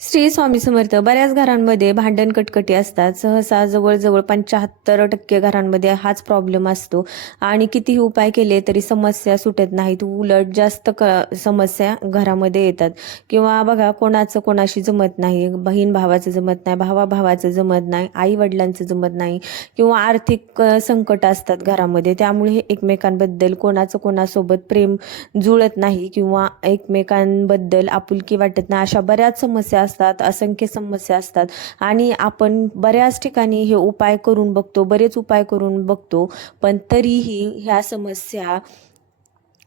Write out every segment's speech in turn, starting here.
श्री स्वामी समर्थ. बऱ्याच घरांमध्ये भांडण कटकटी असतात. सहसा जवळजवळ 75% घरांमध्ये हाच प्रॉब्लेम असतो आणि कितीही उपाय केले तरी समस्या सुटत नाहीत. उलट जास्त समस्या घरामध्ये येतात. किंवा बघा, कोणाचं कोणाशी जमत नाही, बहीण भावाचं जमत नाही, भावा भावाचं जमत नाही, आई वडिलांचं जमत नाही, किंवा आर्थिक संकट असतात घरामध्ये. त्यामुळे एकमेकांबद्दल कोणाचं कोणासोबत प्रेम जुळत नाही किंवा एकमेकांबद्दल आपुलकी वाटत नाही. अशा बऱ्याच समस्या असतात, असंख्य समस्या असतात आणि आपण बऱ्याच ठिकाणी हे उपाय करून बघतो, बरेच उपाय करून बघतो, पण तरीही ह्या समस्या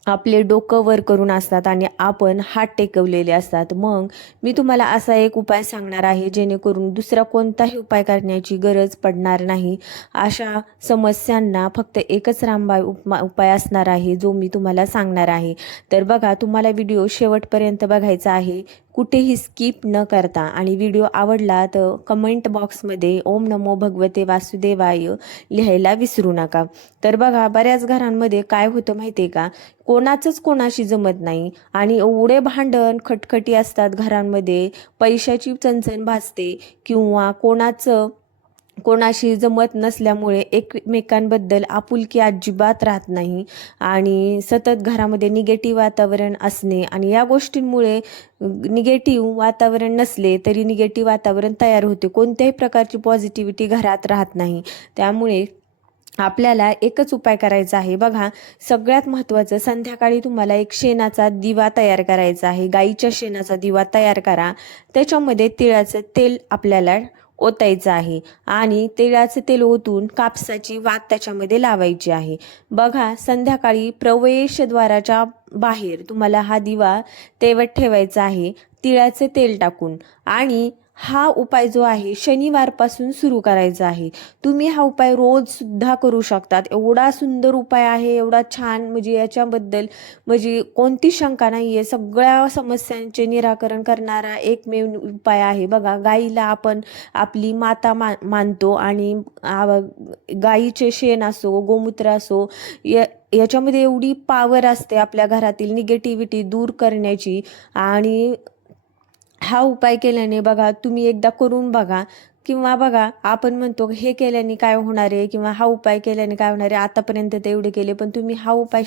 आपले डोकं वर करून असतात आणि आपण हात टेकवलेले असतात. मग मी तुम्हाला असा एक उपाय सांगणार आहे जेणेकरून दुसरा कोणताही उपाय करण्याची गरज पडणार नाही. अशा समस्यांना फक्त एकच रामबाण उपाय असणार आहे जो मी तुम्हाला सांगणार आहे. तर बघा, तुम्हाला व्हिडिओ शेवटपर्यंत बघायचा आहे, कुठेही स्किप न करता. आणि व्हिडिओ आवडला तर कमेंट बॉक्समध्ये ओम नमो भगवते वासुदेवाय लिहायला विसरू नका. तर बघा, बऱ्याच घरांमध्ये काय होतं माहिती आहे का, कोणाचंच कोणाशी जमत नाही आणि एवढे भांडण खटखटी असतात घरांमध्ये, पैशाची चणचण भासते किंवा कोणाशी जमत नसल्यामुळे एकमेकांबद्दल आपुलकी अजिबात राहत नाही आणि सतत घरामध्ये निगेटिव्ह वातावरण असणे. आणि या गोष्टींमुळे निगेटिव्ह वातावरण नसले तरी निगेटिव्ह वातावरण तयार होते, कोणत्याही प्रकारची पॉझिटिव्हिटी घरात राहत नाही. त्यामुळे आपल्याला एकच उपाय करायचा आहे. बघा, सगळ्यात महत्त्वाचं, संध्याकाळी तुम्हाला एक शेणाचा दिवा तयार करायचा आहे. गाईच्या शेणाचा दिवा तयार करा. त्याच्यामध्ये तिळाचं तेल आपल्याला ओतायचं आहे आणि तिळाचं तेल ओतून कापसाची वात त्याच्यामध्ये लावायची आहे. बघा, संध्याकाळी प्रवेशद्वाराच्या बाहेर तुम्हाला हा दिवा तेवत ठेवायचा आहे तिळाचं तेल टाकून. आणि हा उपाय जो आहे शनिवारपासून सुरू करायचा आहे. तुम्ही हा उपाय रोज सुद्धा करू शकतात. एवढा सुंदर उपाय आहे, एवढा छान, म्हणजे याच्याबद्दल म्हणजे कोणती शंका नाही आहे. सगळ्या समस्यांचे निराकरण करणारा एकमेव उपाय आहे. बघा, गाईला आपण आपली माता मानतो आणि गाईचे शेण असो, गोमूत्र असो, याच्यामध्ये एवढी पॉवर असते आपल्या घरातील निगेटिव्हिटी दूर करण्याची. आणि हा उपाय केल्याने बघा, तुम्ही एकदा करून बघा. किंवा बघा, आपण म्हणतो हे केल्याने काय होणार आहे किंवा हा उपाय केल्याने काय होणार आहे, आतापर्यंत ते एवढे केले, पण तुम्ही हा उपाय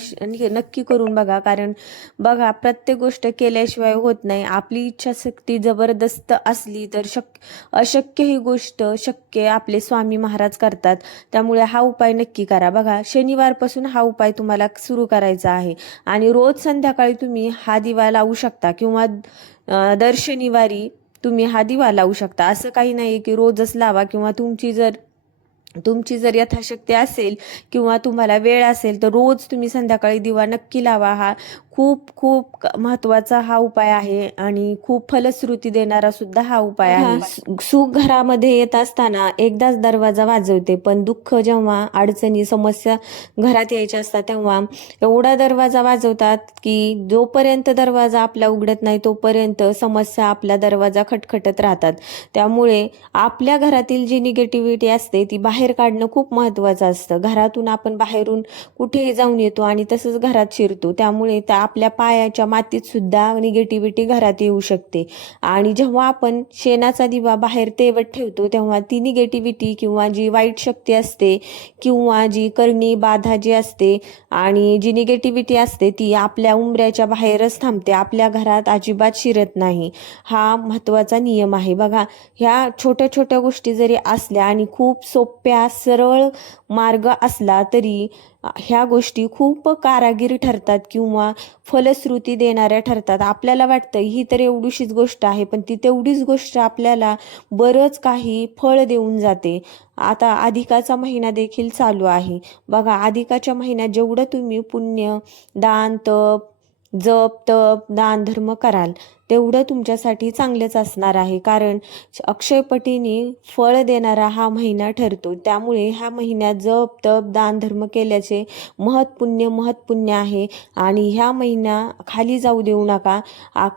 नक्की करून बघा. कारण बघा, प्रत्येक गोष्ट केल्याशिवाय होत नाही. आपली इच्छाशक्ती जबरदस्त असली तर अशक्य ही गोष्ट शक्य आपले स्वामी महाराज करतात. त्यामुळे हा उपाय नक्की करा. बघा, शनिवारपासून हा उपाय तुम्हाला सुरू करायचा आहे आणि रोज संध्याकाळी तुम्ही हा दिवा लावू शकता किंवा दर शनिवारी तुम्ही हा दिवा लावू शकता. असं काही नाही की रोजच लावा. किंवा तुमची जर यथाशक्ती असेल किंवा तुम्हाला वेळ असेल तर रोज तुम्ही संध्याकाळी दिवा नक्की लावा. हा खूप खूप महत्त्वाचा हा उपाय आहे आणि खूप फलश्रुती देणारा सुद्धा हा उपाय आहे. सुख घरामध्ये येत असताना एकदाच दरवाजा वाजवते, पण दुःख जेव्हा अडचणी समस्या घरात यायच्या असतात तेव्हा एवढा दरवाजा वाजवतात की जोपर्यंत दरवाजा आपला उघडत नाही तोपर्यंत समस्या आपला दरवाजा खटखटत राहतात. त्यामुळे आपल्या घरातील जी निगेटिव्हिटी असते ती बाहेर काढणं खूप महत्त्वाचं असतं. घरातून आपण बाहेरून कुठेही जाऊन येतो आणि तसंच घरात शिरतो, त्यामुळे त्या आपल्या पायाच्या मातीत सुद्धा निगेटिव्हिटी घरात येऊ शकते. आणि जेव्हा आपण शेणाचा दिवा बाहेर तेवत ठेवतो तेव्हा ती निगेटिव्हिटी किंवा जी वाईट शक्ती असते किंवा जी करणी बाधा जी असते आणि जी निगेटिव्हिटी असते ती आपल्या उंबऱ्याच्या बाहेरच थांबते, आपल्या घरात अजिबात शिरत नाही. हा महत्त्वाचा नियम आहे. बघा, ह्या छोट्या छोट्या गोष्टी जरी असल्या आणि खूप सोप्या सरळ मार्ग असला तरी ह्या गोष्टी खूप कारागीर ठरतात किंवा फलश्रुती देणाऱ्या ठरतात. आपल्याला वाटतं ही तर एवढीशीच गोष्ट आहे, पण ती तेवढीच गोष्ट आपल्याला बरंच काही फळ देऊन जाते. आता अधिकाचा महिना देखील चालू आहे. बघा, अधिकाच्या महिन्यात जेवढं तुम्ही पुण्य, दान, तप, जप, तप, दान, धर्म कराल तेवढं तुमच्यासाठी चांगलंच असणार आहे. कारण अक्षयपटीने फळ देणारा हा महिना ठरतो. त्यामुळे ह्या महिन्यात जप, तप, दान, धर्म केल्याचे महत्पुण्य आहे आणि ह्या महिना खाली जाऊ देऊ नका.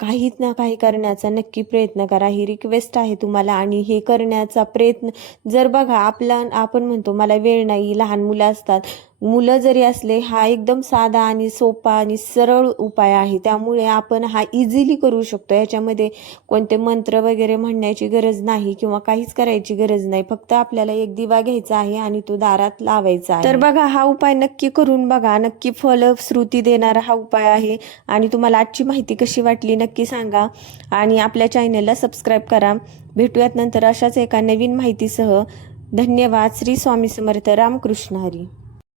काहीच ना काही करण्याचा नक्की प्रयत्न करा. ही रिक्वेस्ट आहे तुम्हाला. आणि हे करण्याचा प्रयत्न जर बघा, आपण म्हणतो मला वेळ नाही, लहान मुलं असतात, मुलं जरी असले, हा एकदम साधा आणि सोपा आणि सरळ उपाय आहे. त्यामुळे आपण हा इझिली करू शकतो. शकतो. याच्यामध्ये कोणते मंत्र वगैरे म्हणण्याची गरज नाही किंवा काहीच करायची गरज नाही. फक्त आपल्याला एक दिवा घ्यायचा आहे आणि तो दारात लावायचा आहे. तर बघा, हा उपाय नक्की करून बघा. नक्की फलश्रुती देणारा हा उपाय आहे. आणि तुम्हाला आजची माहिती कशी वाटली नक्की सांगा आणि आपल्या चॅनलला सबस्क्राईब करा. भेटूयात नंतर अशाच एका नवीन माहितीसह. धन्यवाद. श्री स्वामी समर्थ. रामकृष्ण हरी.